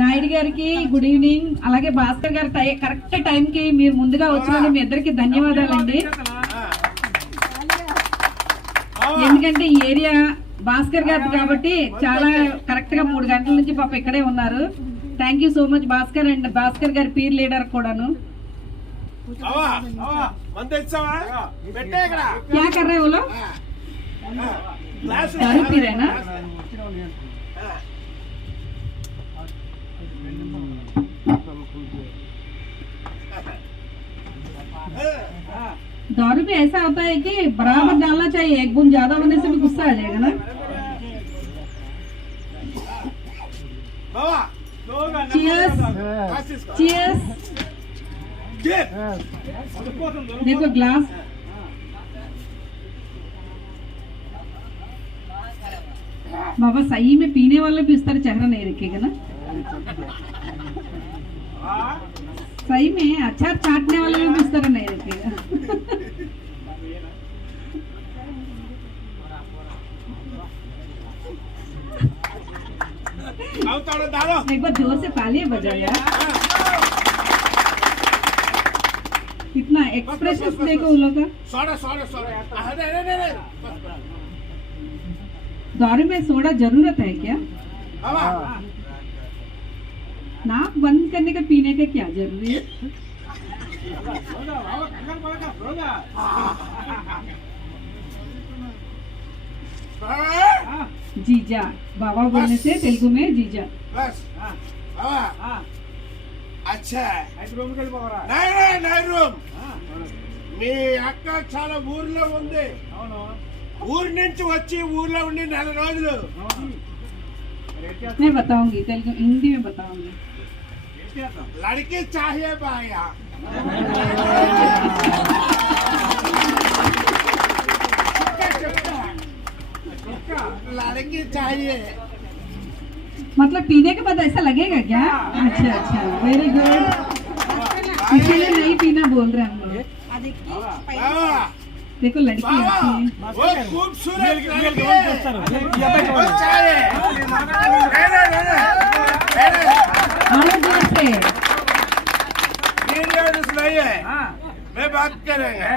నాయుడు గారికి good evening. అలాగే భాస్కర్ గారు కరెక్ట్ టైం కి మీరు ముందుగా వచ్చినందుకు మీ ఇద్దరికి ధన్యవాదాలండి. ఎందుకంటే ఈ ఏరియా భాస్కర్ గారు కాబట్టి చాలా కరెక్ట్ గా 3 గంటల నుంచి పాప ఇక్కడే ఉన్నారు. Thank you so much Bhaskar and Bhaskar గారి పీర్ లీడర్ కూడాను. क्या कर रहे हो लोग? दारू पी रहे ना? दारू में ऐसा होता है कि बराबर डालना चाहिए, एक बूंद ज्यादा होने से भी गुस्सा आ जाएगा ना. Cheers. Cheers. देखो ग्लास. बाबा सही में पीने वाले भी इस तरह चेहरा नहीं रखेगा ना. सही में अचार चाटने वाले भी इस तरह नहीं रखेगा. एक बार जोर से तालियां बजाओ यार. कितना एक्सप्रेशन देखो उन लोग का. दारू में सोडा जरूरत है क्या? नाक बंद करने का पीने का क्या जरूरी है? जीजा बाबा बोलने से तेलुगु में जीजा. अच्छा మీ అక్క చాలా ఊర్లో ఉంది. ఊరి నుంచి వచ్చి ఊర్లో ఉండి 4 రోజులు. मैं बताऊंगी तेलुगु हिंदी में बताऊंगी. लड़की चाहिए भैया. लड़की चाहिए मतलब पीने के बाद ऐसा लगेगा क्या? अच्छा अच्छा वेरी गुड. इसीलिए नहीं पीना बोल रहे हम लोग. देखो लड़की वो खूबसूरत लड़की है. मैं बात करेंगे.